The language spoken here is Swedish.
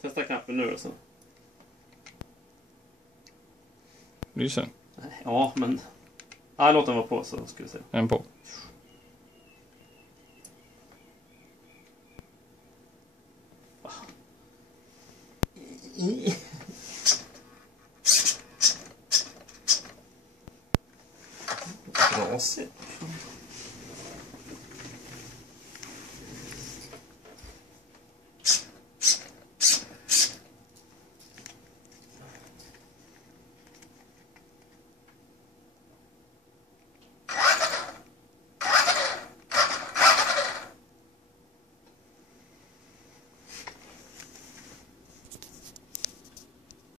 Testa knappen nu och sen. Lyser. Ja, men... Ja, låt den vara på så ska vi se. En på.